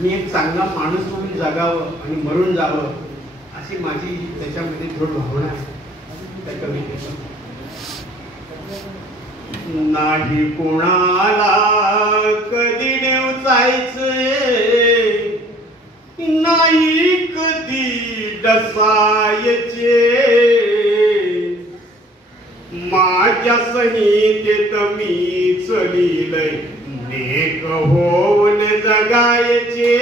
मी एक चांगला माणूस म्हणून जगावं आणि मरून जावं अशी माझी त्याच्यामध्ये दृढ भावना आहे त्या कवितेत. नाही कोणाला कधी डेवचायचे, नाही कधी डसायचे, माझ्या संहितेत मी चलिलय नेक होऊन जगायचे.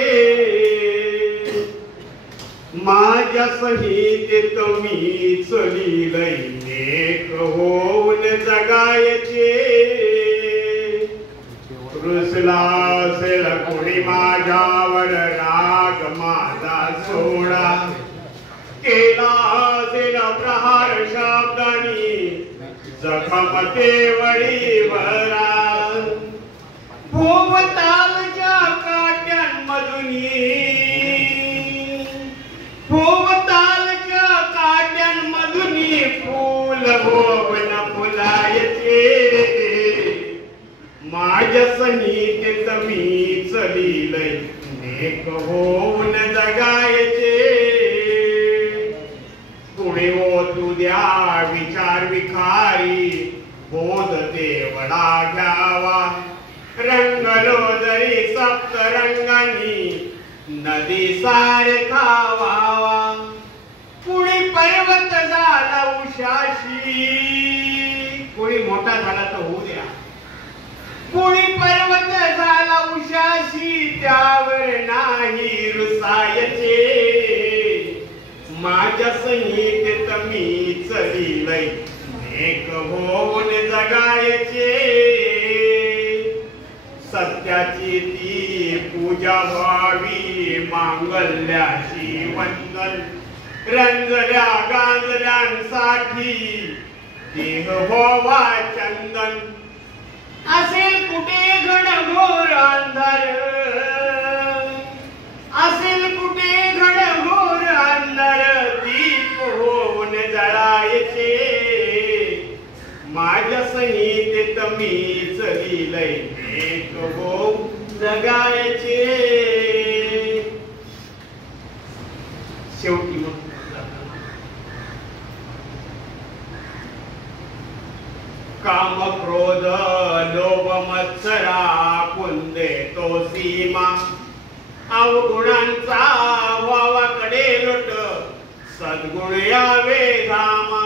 माझ्या संहितेत मी चलिलय नेक होऊन जगायचे. रुसला असेल कोणी माझ्यावर राग माझा सोडा, केला असेल प्रहार शब्दांनी जखम तेवढी भरा. भोवतालच्या काट्यांमधून, भोवतालच्या काट्यांमधून फूल भोवन फुलायचे. माझ्या संहितेत मी चलिलय नेक होऊन जगायचे. पुढे ओतू द्या विचार विखारी, बोध देवडा घ्यावा. रंगलो जरी सप्तरंगांनी नदी सारखा व्हावा. कुणी पर्वत झाला उशाशी, कुणी मोठा झाला तर होऊ द्या. कुणी पर्वत झाला उशाशी, त्यावर नाही रुसायचे. माझ्या संहितेत मी चलिलय नेक होऊन जगायचे. सत्याची ती पूजा व्हावी मांगल्याशी वंदन. रंजल्या गांजल्यांसाठी देह व्हावा चंदन. असेल कुठे घनघोर अंधार, असेल कुठे घनघोर अंधार, दीप होऊन जळायचे. माझ्या संहितेत मी चलिलय नेक होऊन जगायचे. शेवटी मग काम क्रोध लोभ मत्सरा कुंदे तो सीमा. अवगुणांचा वावाकडे लोट, सद्गुण यावे धामा.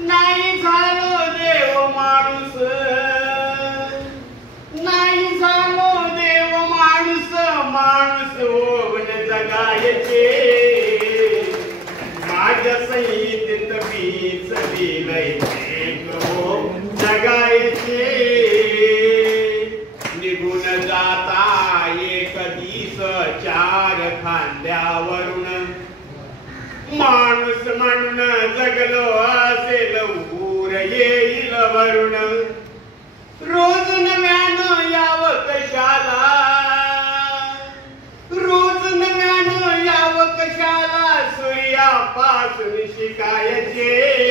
नाही झालो देव माणूस, नाही झालो देव माणूस, माणूस होऊन जगायचे. माझ्या संहितेत मी चलिलय नेक होऊन जगायचे. निघून जाता एक दिस चार खांद्यावरून, माणूस म्हणून जगलो असेल ऊर येईल वरून. रोज नव्यानं यावं कशाला, रोज नव्यानं यावं कशाला, सूर्यापासून शिकायचे.